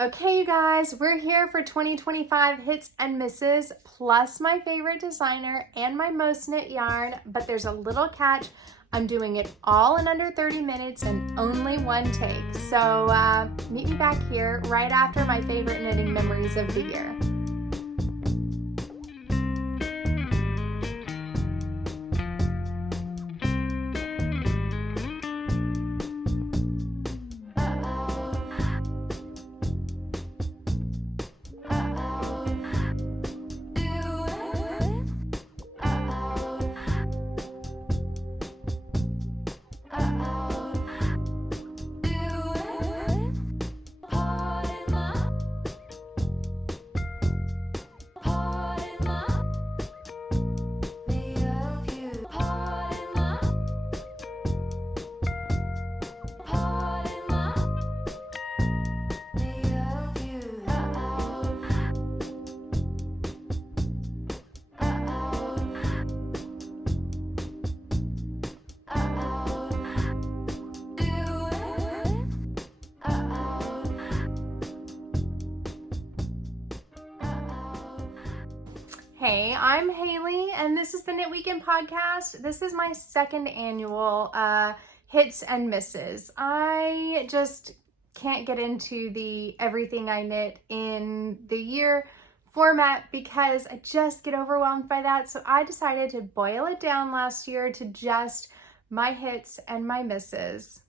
Okay, you guys, we're here for 2025 hits and misses, plus my favorite designer and my most knit yarn, but there's a little catch. I'm doing it all in under 30 minutes and only one take. So meet me back here right after my favorite knitting memories of the year. Hey, I'm Haley, and this is the Knit Weekend podcast. This is my second annual hits and misses. I just can't get into the everything I knit in the year format because I just get overwhelmed by that. So I decided to boil it down last year to just my hits and my misses.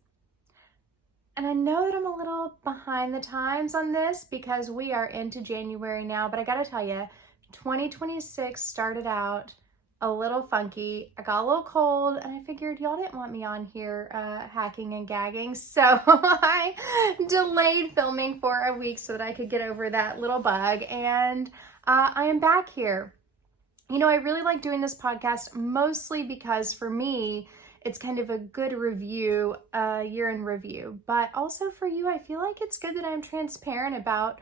And I know that I'm a little behind the times on this because we are into January now, but I gotta tell you, 2026 started out a little funky. I got a little cold and I figured y'all didn't want me on here hacking and gagging. So I delayed filming for a week so that I could get over that little bug. And I am back here. You know, I really like doing this podcast mostly because for me, it's kind of a good review, year in review. But also for you, I feel like it's good that I'm transparent about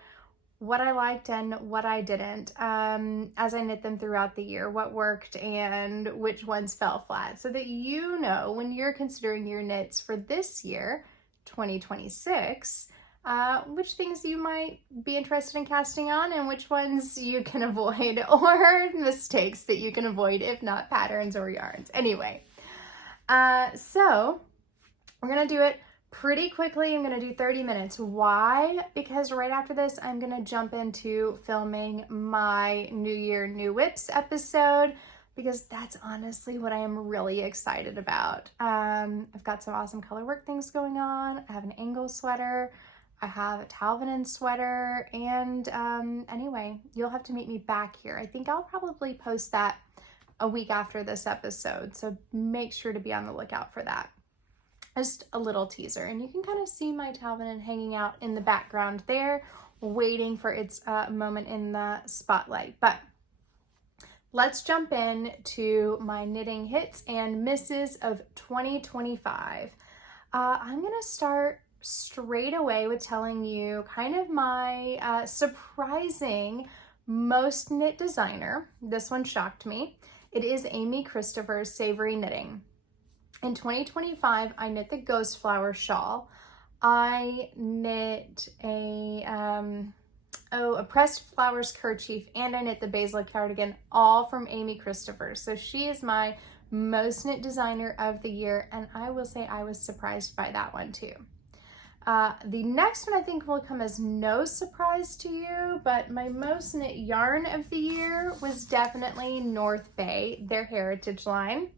what I liked and what I didn't as I knit them throughout the year, what worked and which ones fell flat, so that you know when you're considering your knits for this year, 2026, which things you might be interested in casting on and which ones you can avoid, or mistakes that you can avoid, if not patterns or yarns. Anyway, so we're gonna do it pretty quickly. I'm gonna do 30 minutes. Why? Because right after this, I'm gonna jump into filming my New Year, New Whips episode, because that's honestly what I am really excited about. I've got some awesome color work things going on. I have an angle sweater. I have a Talvin sweater. And anyway, you'll have to meet me back here. I think I'll probably post that a week after this episode. So make sure to be on the lookout for that. Just a little teaser, and you can kind of see my Talvin hanging out in the background there, waiting for its moment in the spotlight. But let's jump in to my knitting hits and misses of 2025. I'm gonna start straight away with telling you kind of my surprising most knit designer. This one shocked me. It is Amy Christopher's Savory Knitting. In 2025, I knit the Ghost Flower shawl. I knit a pressed flowers kerchief, and I knit the basil cardigan, all from Amy Christopher. So she is my most knit designer of the year, and I will say I was surprised by that one too. The next one I think will come as no surprise to you, but my most knit yarn of the year was definitely North Bay, their heritage line.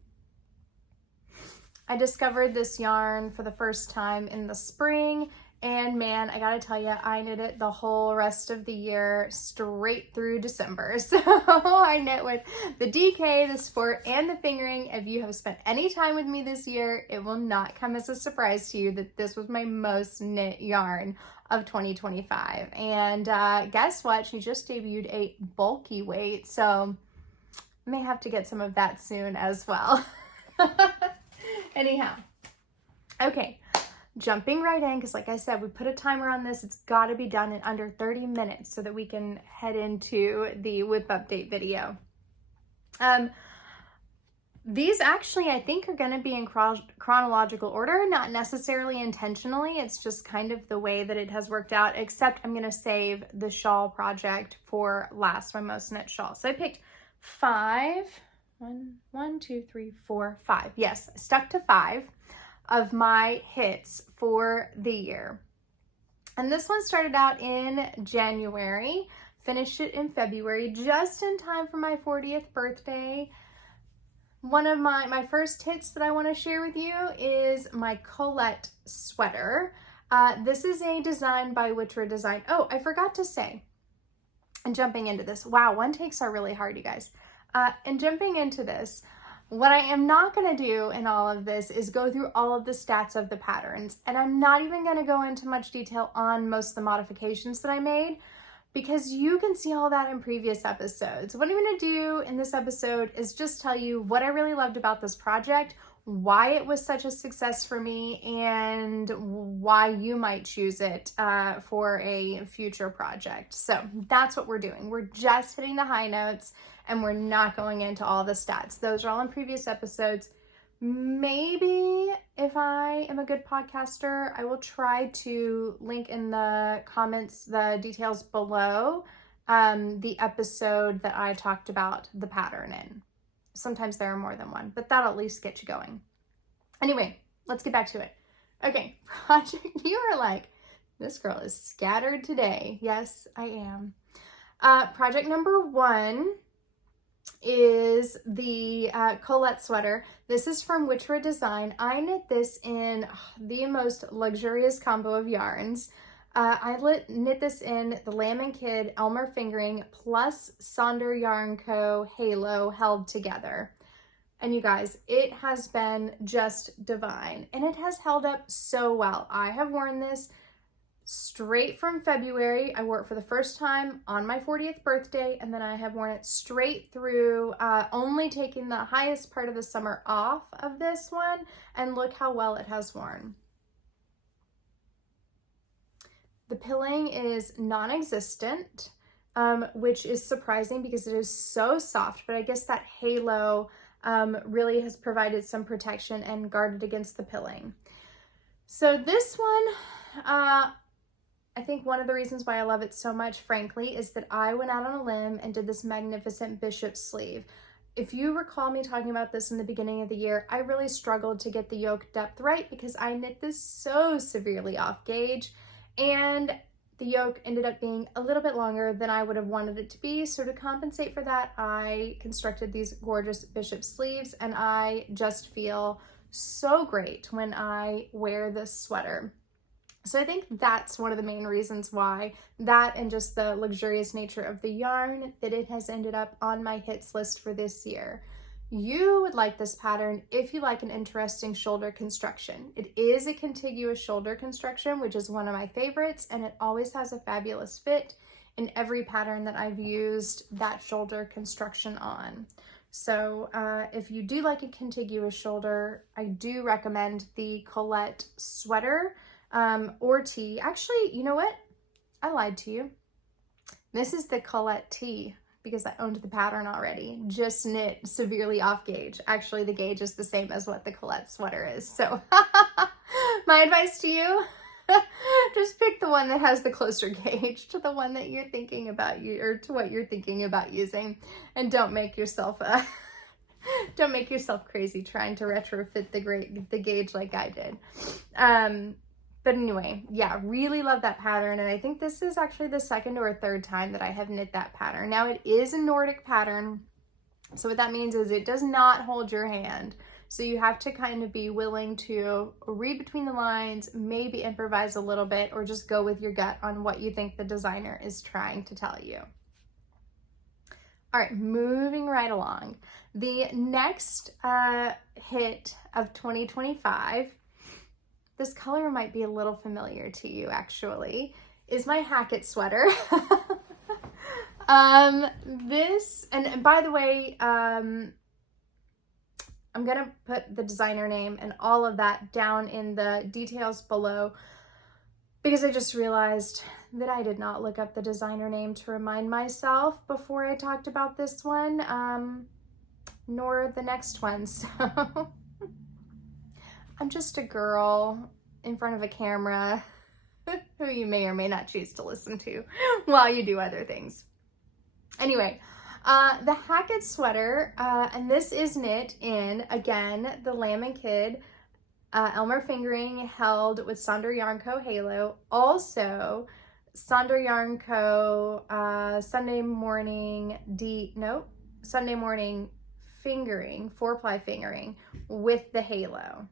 I discovered this yarn for the first time in the spring, and man, I gotta tell you, I knit it the whole rest of the year straight through December. So I knit with the DK, the sport, and the fingering. If you have spent any time with me this year, it will not come as a surprise to you that this was my most knit yarn of 2025. And guess what? She just debuted a bulky weight, so I may have to get some of that soon as well. Anyhow, okay, jumping right in, because like I said, we put a timer on this. It's got to be done in under 30 minutes so that we can head into the whip update video. These actually, I think, are going to be in chronological order, not necessarily intentionally. It's just kind of the way that it has worked out, except I'm going to save the shawl project for last, my most knit shawl. So I picked 5, 1, 2, 3, 4, 5. Yes, I stuck to 5 of my hits for the year. And this one started out in January, finished it in February, just in time for my 40th birthday. One of my first hits that I want to share with you is my Colette sweater. This is a design by Witcher Design. Oh, I forgot to say, and jumping into this, wow, one takes are really hard, you guys. And jumping into this, what I am not going to do in all of this is go through all of the stats of the patterns. And I'm not even going to go into much detail on most of the modifications that I made, because you can see all that in previous episodes. What I'm going to do in this episode is just tell you what I really loved about this project, why it was such a success for me, and why you might choose it for a future project. So that's what we're doing. We're just hitting the high notes, and we're not going into all the stats. Those are all in previous episodes. Maybe if I am a good podcaster, I will try to link in the comments the details below the episode that I talked about the pattern in. Sometimes there are more than one, but that'll at least get you going. Anyway, let's get back to it. Okay, project, you are like, this girl is scattered today. Yes, I am. Project number 1 is the Colette sweater. This is from Witcher Design. I knit this in the most luxurious combo of yarns. I knit this in the Lamb & Kid Elmer Fingering plus Sonder Yarn Co. Halo held together. And you guys, it has been just divine, and it has held up so well. I have worn this straight from February. I wore it for the first time on my 40th birthday, and then I have worn it straight through, only taking the highest part of the summer off of this one, and look how well it has worn. The pilling is non-existent, which is surprising because it is so soft, but I guess that halo really has provided some protection and guarded against the pilling. So this one, I think one of the reasons why I love it so much, frankly, is that I went out on a limb and did this magnificent bishop sleeve. If you recall me talking about this in the beginning of the year, I really struggled to get the yoke depth right because I knit this so severely off gauge, and the yoke ended up being a little bit longer than I would have wanted it to be. So to compensate for that, I constructed these gorgeous bishop sleeves, and I just feel so great when I wear this sweater. So I think that's one of the main reasons why, that and just the luxurious nature of the yarn, that it has ended up on my hits list for this year. You would like this pattern if you like an interesting shoulder construction. It is a contiguous shoulder construction, which is one of my favorites, and it always has a fabulous fit in every pattern that I've used that shoulder construction on. So if you do like a contiguous shoulder, I do recommend the Colette sweater. Or tee. Actually, you know what? I lied to you. This is the Colette tee because I owned the pattern already. Just knit severely off gauge. Actually, the gauge is the same as what the Colette sweater is. So my advice to you, just pick the one that has the closer gauge to the one that you're thinking about, or to what you're thinking about using, and don't make yourself crazy trying to retrofit the gauge like I did. But anyway, yeah, really love that pattern, and I think this is actually the second or third time that I have knit that pattern. Now, it is a Nordic pattern, so what that means is it does not hold your hand. So you have to kind of be willing to read between the lines, maybe improvise a little bit, or just go with your gut on what you think the designer is trying to tell you. All right, moving right along. The next hit of 2025, this color might be a little familiar to you actually, is my Hackett sweater. This, and by the way, I'm gonna put the designer name and all of that down in the details below, because I just realized that I did not look up the designer name to remind myself before I talked about this one. nor the next one. So I'm just a girl in front of a camera who you may or may not choose to listen to while you do other things. Anyway, the Hackett sweater, and this is knit in, again, the Lamb and Kid Elmer fingering held with Sonder Yarn Co. Halo. Also, Sonder Yarn Co. Sunday morning fingering, 4-ply fingering with the halo.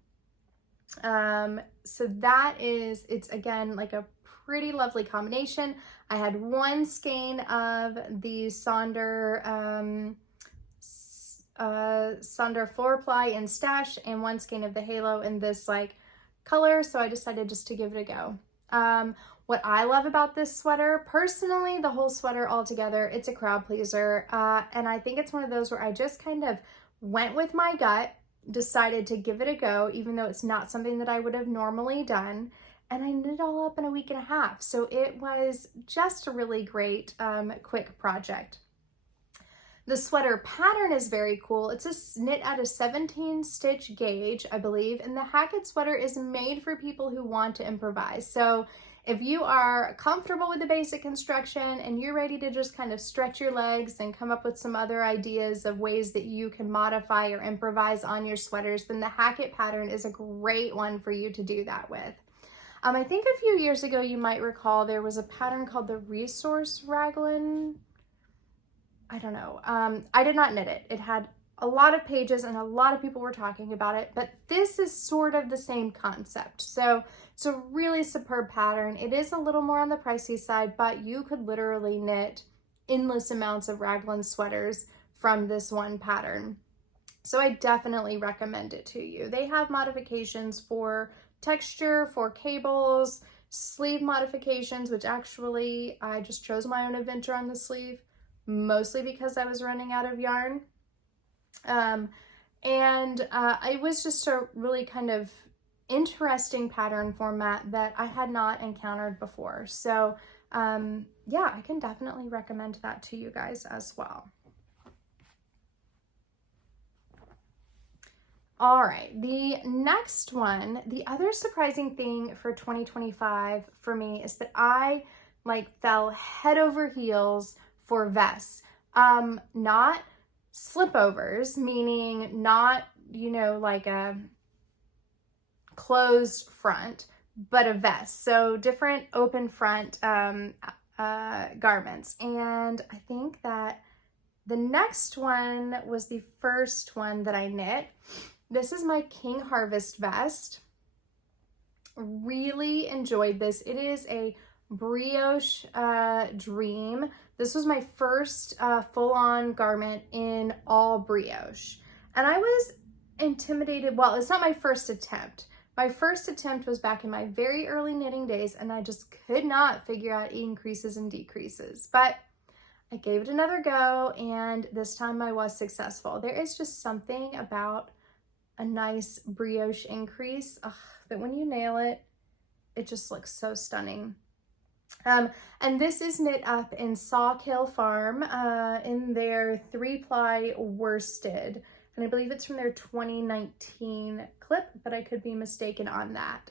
So that is, it's again like a pretty lovely combination. I had one skein of the Sonder 4-ply in stash and one skein of the halo in this like color, so I decided just to give it a go. What I love about this sweater, personally, the whole sweater altogether, it's a crowd pleaser, and I think it's one of those where I just kind of went with my gut, decided to give it a go, even though it's not something that I would have normally done, and I knit it all up in a week and a half, so it was just a really great quick project. The sweater pattern is very cool. It's a knit at a 17 stitch gauge, I believe, and the Hackett sweater is made for people who want to improvise. So if you are comfortable with the basic construction and you're ready to just kind of stretch your legs and come up with some other ideas of ways that you can modify or improvise on your sweaters, then the Hackett pattern is a great one for you to do that with. I think a few years ago, you might recall there was a pattern called the Resource Raglan. I don't know. I did not knit it. It had a lot of pages and a lot of people were talking about it, but this is sort of the same concept. So it's a really superb pattern. It is a little more on the pricey side, but you could literally knit endless amounts of raglan sweaters from this one pattern. So I definitely recommend it to you. They have modifications for texture, for cables, sleeve modifications, which actually I just chose my own adventure on the sleeve, mostly because I was running out of yarn. It was just a really kind of interesting pattern format that I had not encountered before. So yeah, I can definitely recommend that to you guys as well. All right, the next one, the other surprising thing for 2025 for me is that I fell head over heels for vests. Not slipovers, meaning not, like a closed front, but a vest. So different open front garments. And I think that the next one was the first one that I knit. This is my King Harvest vest. Really enjoyed this. It is a brioche dream. This was my first full-on garment in all brioche. And I was intimidated. Well, it's not my first attempt. My first attempt was back in my very early knitting days, and I just could not figure out increases and decreases. But I gave it another go, and this time I was successful. There is just something about a nice brioche increase that when you nail it, it just looks so stunning. And this is knit up in Sawkill Farm in their 3-ply worsted. And I believe it's from their 2019 clip, but I could be mistaken on that.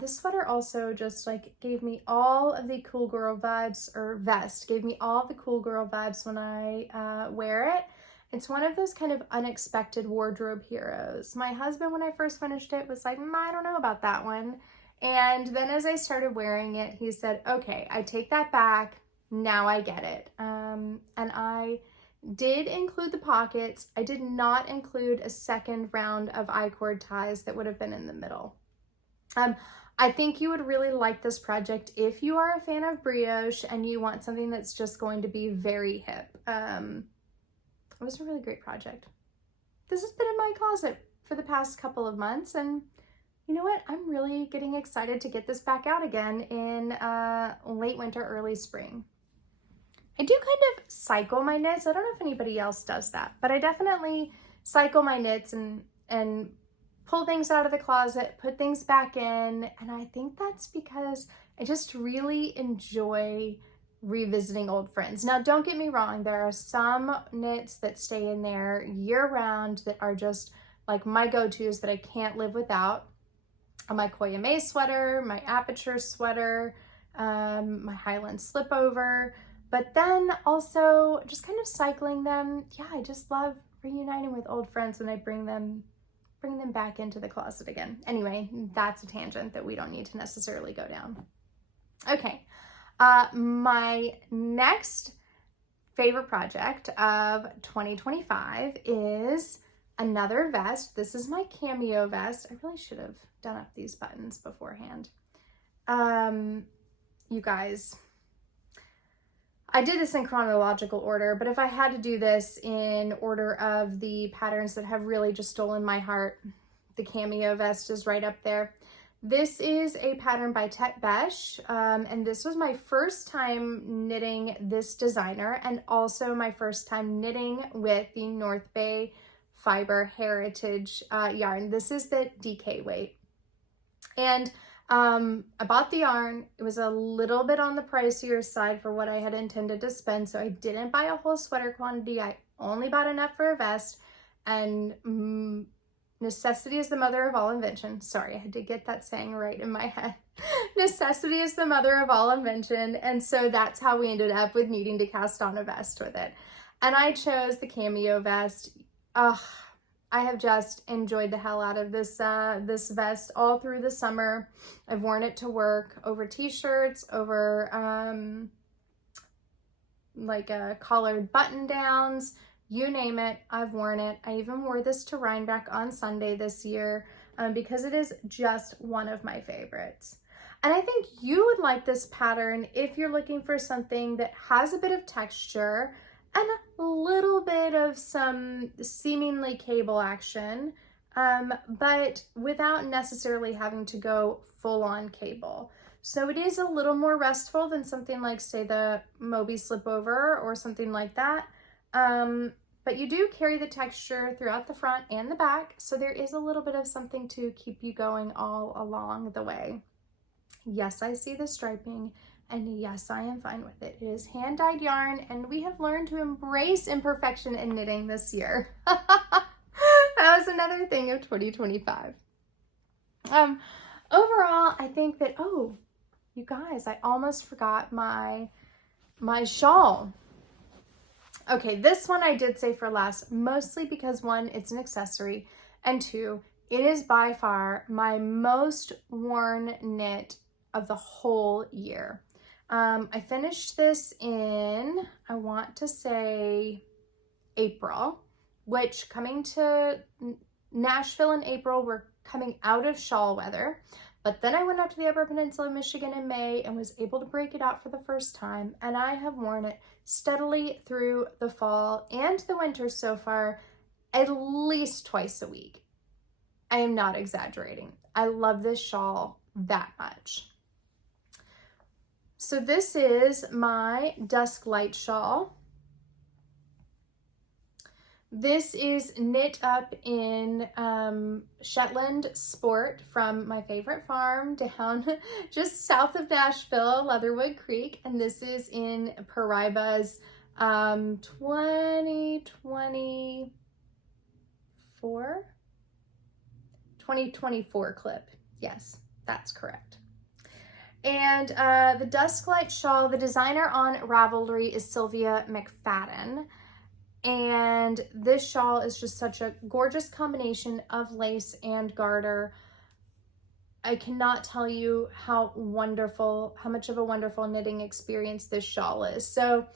This sweater also just gave me all of the cool girl vibes, or vest, gave me all of the cool girl vibes when I wear it. It's one of those kind of unexpected wardrobe heroes. My husband, when I first finished it, was like, I don't know about that one. And then as I started wearing it, he said, okay, I take that back. Now I get it. And I did include the pockets. I did not include a second round of I-cord ties that would have been in the middle. I think you would really like this project if you are a fan of brioche and you want something that's just going to be very hip. It was a really great project. This has been in my closet for the past couple of months, and you know what? I'm really getting excited to get this back out again in late winter, early spring. I do kind of cycle my knits. I don't know if anybody else does that, but I definitely cycle my knits and pull things out of the closet, put things back in, and I think that's because I just really enjoy revisiting old friends. Now, don't get me wrong, there are some knits that stay in there year round that are just like my go-tos that I can't live without. My Koyame sweater, my Aperture sweater, my Highland slipover, but then also just kind of cycling them. Yeah, I just love reuniting with old friends when I bring them back into the closet again. Anyway, that's a tangent that we don't need to necessarily go down. Okay, my next favorite project of 2025 is another vest. This is my cameo vest. I really should have done up these buttons beforehand. You guys, I did this in chronological order, but if I had to do this in order of the patterns that have really just stolen my heart, the cameo vest is right up there. This is a pattern by Tet Besh, and this was my first time knitting this designer, and also my first time knitting with the North Bay Fiber Heritage yarn. This is the DK weight. And I bought the yarn. It was a little bit on the pricier side for what I had intended to spend, so I didn't buy a whole sweater quantity. I only bought enough for a vest, and necessity is the mother of all invention. Sorry, I had to get that saying right in my head. Necessity is the mother of all invention, and so that's how we ended up with needing to cast on a vest with it. And I chose the cameo vest. I have just enjoyed the hell out of this this vest all through the summer. I've worn it to work, over t-shirts, over like collared button downs, you name it, I've worn it. I even wore this to Rhinebeck on Sunday this year because it is just one of my favorites. And I think you would like this pattern if you're looking for something that has a bit of texture and a little bit of some seemingly cable action, but without necessarily having to go full on cable. So it is a little more restful than something like, say, the Moby slipover or something like that. But you do carry the texture throughout the front and the back, so there is a little bit of something to keep you going all along the way. Yes, I see the striping. And yes, I am fine with it. It is hand-dyed yarn, and we have learned to embrace imperfection in knitting this year. That was another thing of 2025. Overall, I think that, oh, you guys, I almost forgot my shawl. Okay, this one I did say for last, mostly because one, it's an accessory, and two, it is by far my most worn knit of the whole year. I finished this in, I want to say April, which coming to Nashville in April, we're coming out of shawl weather. But then I went up to the Upper Peninsula of Michigan in May and was able to break it out for the first time. And I have worn it steadily through the fall and the winter so far, at least twice a week. I am not exaggerating. I love this shawl that much. So this is my Dusk Light shawl. This is knit up in Shetland Sport from my favorite farm down just south of Nashville, Leatherwood Creek. And this is in Paraiba's 2024 clip. Yes, that's correct. And the Dusk Light shawl, the designer on Ravelry is Sylvia McFadden. And this shawl is just such a gorgeous combination of lace and garter. I cannot tell you how much of a wonderful knitting experience this shawl is. So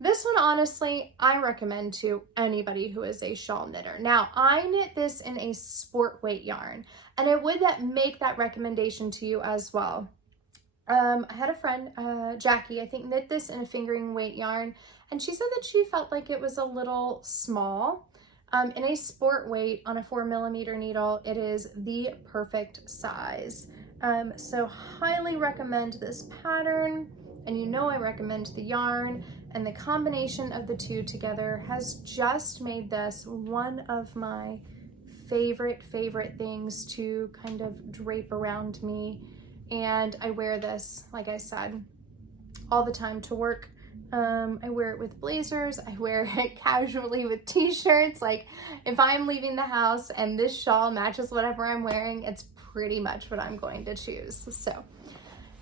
this one, honestly, I recommend to anybody who is a shawl knitter. Now, I knit this in a sport weight yarn, and I would make that recommendation to you as well. I had a friend, Jackie, I think, knit this in a fingering weight yarn, and she said that she felt like it was a little small. In a sport weight on a 4mm needle, it is the perfect size. So highly recommend this pattern, and you know I recommend the yarn, and the combination of the two together has just made this one of my favorite things to kind of drape around me. And I wear this, like I said, all the time to work. I wear it with blazers. I wear it casually with t-shirts. Like if I'm leaving the house and this shawl matches whatever I'm wearing, it's pretty much what I'm going to choose. So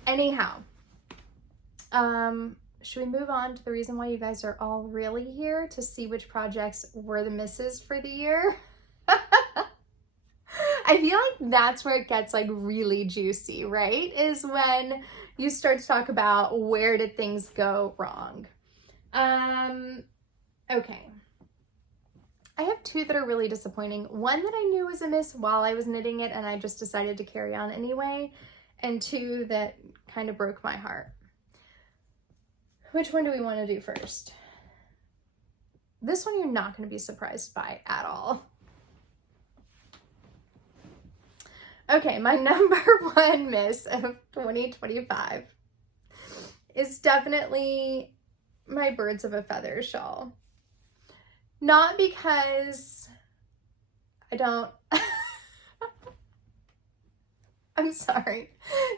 anyhow, should we move on to the reason why you guys are all really here, to see which projects were the misses for the year? I feel like that's where it gets like really juicy, right? Is when you start to talk about where did things go wrong. Okay. I have two that are really disappointing. One that I knew was a miss while I was knitting it and I just decided to carry on anyway. And two that kind of broke my heart. Which one do we want to do first? This one you're not going to be surprised by at all. Okay, my number one miss of 2025 is definitely my Birds of a Feather shawl. Not because I don't, I'm sorry.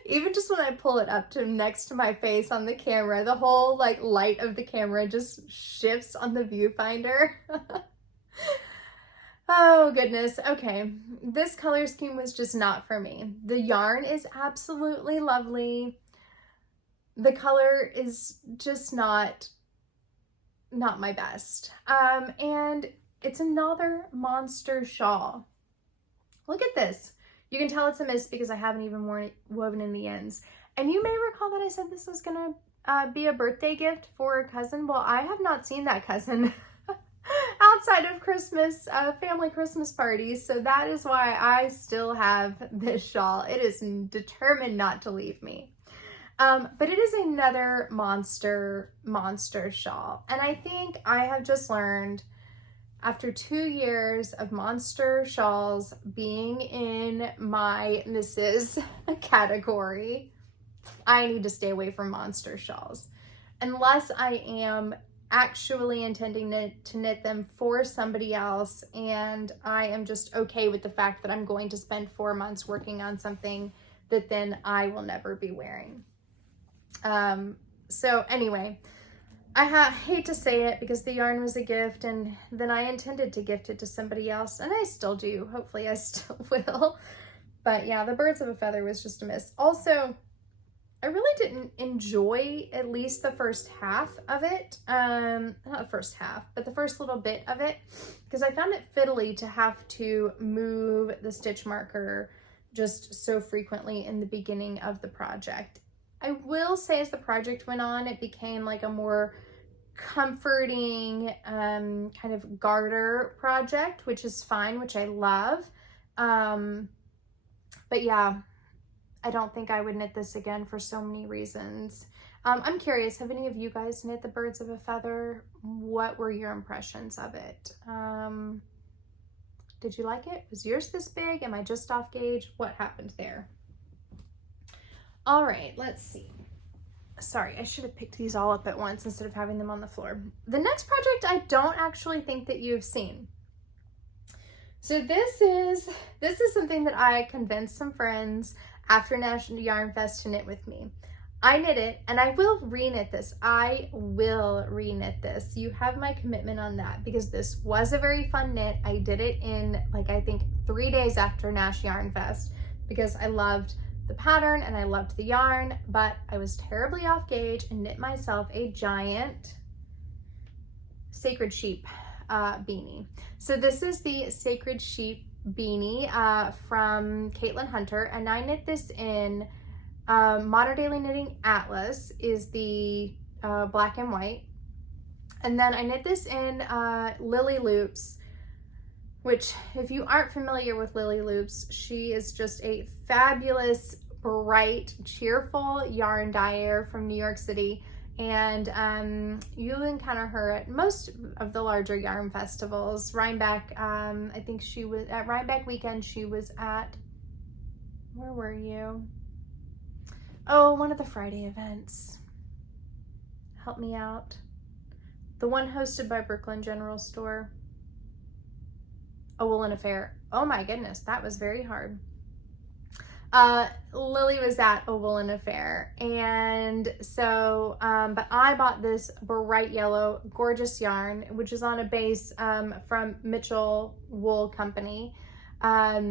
Even just when I pull it up to next to my face on the camera, the whole like light of the camera just shifts on the viewfinder. Oh goodness. Okay. This color scheme was just not for me. The yarn is absolutely lovely. The color is just not my best. And it's another monster shawl. Look at this. You can tell it's a miss because I haven't even woven in the ends. And you may recall that I said this was gonna be a birthday gift for a cousin. Well, I have not seen that cousin outside of Christmas, family Christmas parties. So that is why I still have this shawl. It is determined not to leave me. But it is another monster shawl. And I think I have just learned, after 2 years of monster shawls being in my misses category, I need to stay away from monster shawls. Unless I am actually intending to knit them for somebody else and I am just okay with the fact that I'm going to spend 4 months working on something that then I will never be wearing. So anyway, I hate to say it because the yarn was a gift and then I intended to gift it to somebody else, and I still do. Hopefully I still will. But yeah, the Birds of a Feather was just a miss. Also, I really didn't enjoy at least the first half of it. Not the first half, but the first little bit of it, because I found it fiddly to have to move the stitch marker just so frequently in the beginning of the project. I will say as the project went on, it became like a more comforting kind of garter project, which is fine, which I love. But yeah, I don't think I would knit this again for so many reasons. I'm curious, have any of you guys knit the Birds of a Feather? What were your impressions of it? Did you like it? Was yours this big? Am I just off gauge? What happened there? All right, let's see. Sorry, I should have picked these all up at once instead of having them on the floor. The next project I don't actually think that you've seen. So this is something that I convinced some friends after National Yarn Fest to knit with me. I knit it and I will re-knit this. I will re-knit this. You have my commitment on that because this was a very fun knit. I did it in like, I think 3 days after Nash Yarn Fest because I loved the pattern and I loved the yarn, but I was terribly off gauge and knit myself a giant Sacred Sheep beanie. So this is the Sacred Sheep beanie from Caitlin Hunter, and I knit this in Modern Daily Knitting Atlas is the black and white, and then I knit this in Lily Loops, which if you aren't familiar with Lily Loops, she is just a fabulous, bright, cheerful yarn dyer from New York City. And you'll encounter her at most of the larger yarn festivals. Rhinebeck, I think she was at Rhinebeck Weekend. She was at, where were you? Oh, one of the Friday events. Help me out. The one hosted by Brooklyn General Store. A Woolen Affair. Oh my goodness, that was very hard. Lily was at a woolen affair, and so, but I bought this bright yellow, gorgeous yarn, which is on a base from Mitchell Wool Company at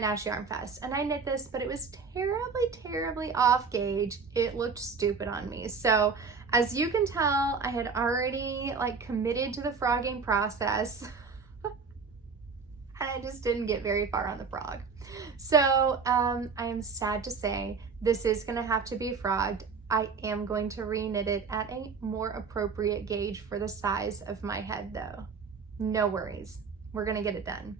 Nash Yarn Fest. And I knit this, but it was terribly, terribly off gauge. It looked stupid on me. So as you can tell, I had already like committed to the frogging process. And I just didn't get very far on the frog. So I am sad to say this is gonna have to be frogged. I am going to re-knit it at a more appropriate gauge for the size of my head though. No worries, we're gonna get it done.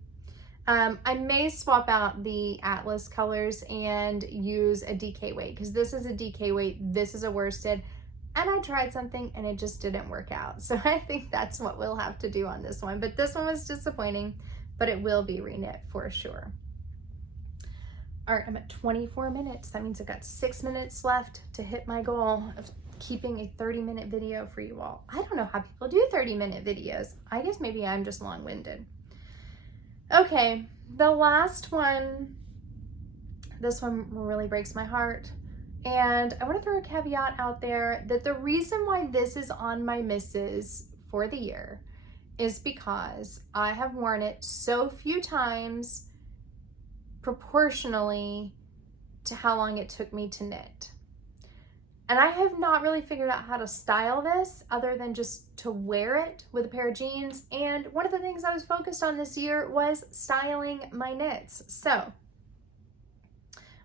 I may swap out the Atlas colors and use a DK weight, because this is a DK weight, this is a worsted, and I tried something and it just didn't work out. So I think that's what we'll have to do on this one. But this one was disappointing, but it will be reknit for sure. All right, I'm at 24 minutes. That means I've got 6 minutes left to hit my goal of keeping a 30-minute video for you all. I don't know how people do 30-minute videos. I guess maybe I'm just long-winded. Okay, the last one, this one really breaks my heart. And I want to throw a caveat out there that the reason why this is on my misses for the year is because I have worn it so few times proportionally to how long it took me to knit. And I have not really figured out how to style this other than just to wear it with a pair of jeans. And one of the things I was focused on this year was styling my knits. So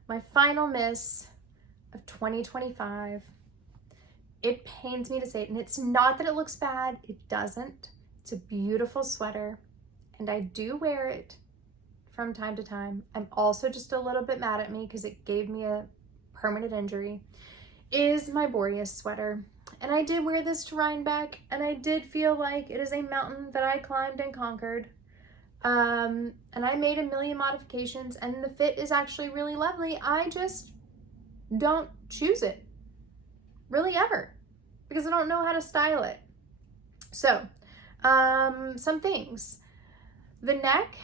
my final miss of 2025, it pains me to say it, and it's not that it looks bad, it doesn't. It's a beautiful sweater, and I do wear it from time to time. I'm also just a little bit mad at me because it gave me a permanent injury, is my Boreas sweater. And I did wear this to Rhinebeck, and I did feel like it is a mountain that I climbed and conquered. And I made a million modifications, and the fit is actually really lovely. I just don't choose it, really ever, because I don't know how to style it. So, some things. The neck,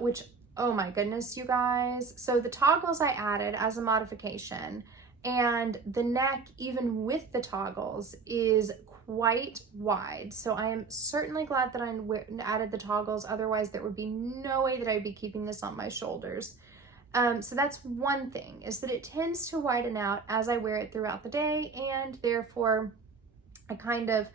which, oh my goodness, you guys. So the toggles I added as a modification, and the neck, even with the toggles, is quite wide. So I am certainly glad that I added the toggles. Otherwise, there would be no way that I'd be keeping this on my shoulders. So that's one thing, is that it tends to widen out as I wear it throughout the day, and therefore I kind of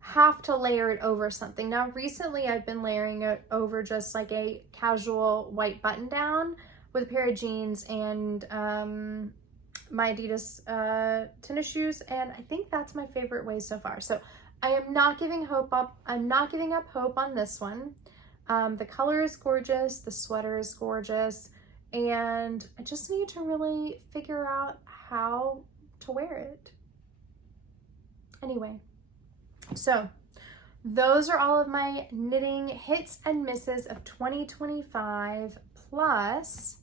have to layer it over something. Now recently I've been layering it over just like a casual white button down with a pair of jeans and my Adidas tennis shoes, and I think that's my favorite way so far. So I am not giving hope up. I'm not giving up hope on this one. The color is gorgeous, the sweater is gorgeous, and I just need to really figure out how to wear it. Anyway, so those are all of my knitting hits and misses of 2025, plus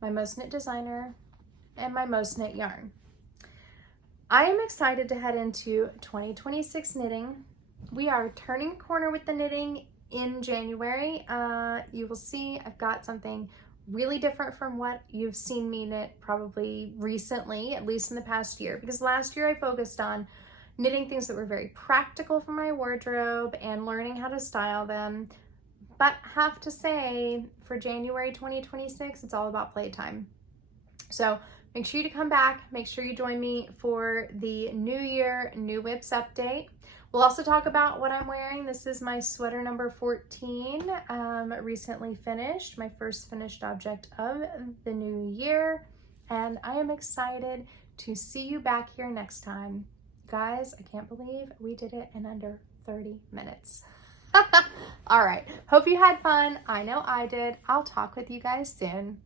my most knit designer and my most knit yarn. I am excited to head into 2026 knitting. We are turning a corner with the knitting in January. You will see I've got something really different from what you've seen me knit probably recently, at least in the past year, because last year I focused on knitting things that were very practical for my wardrobe and learning how to style them. But have to say, for January 2026, it's all about playtime. So make sure you come back. Make sure you join me for the New Year, New Whips update. We'll also talk about what I'm wearing. This is my sweater number 14, recently finished, my first finished object of the new year. And I am excited to see you back here next time. Guys, I can't believe we did it in under 30 minutes. All right, hope you had fun. I know I did. I'll talk with you guys soon.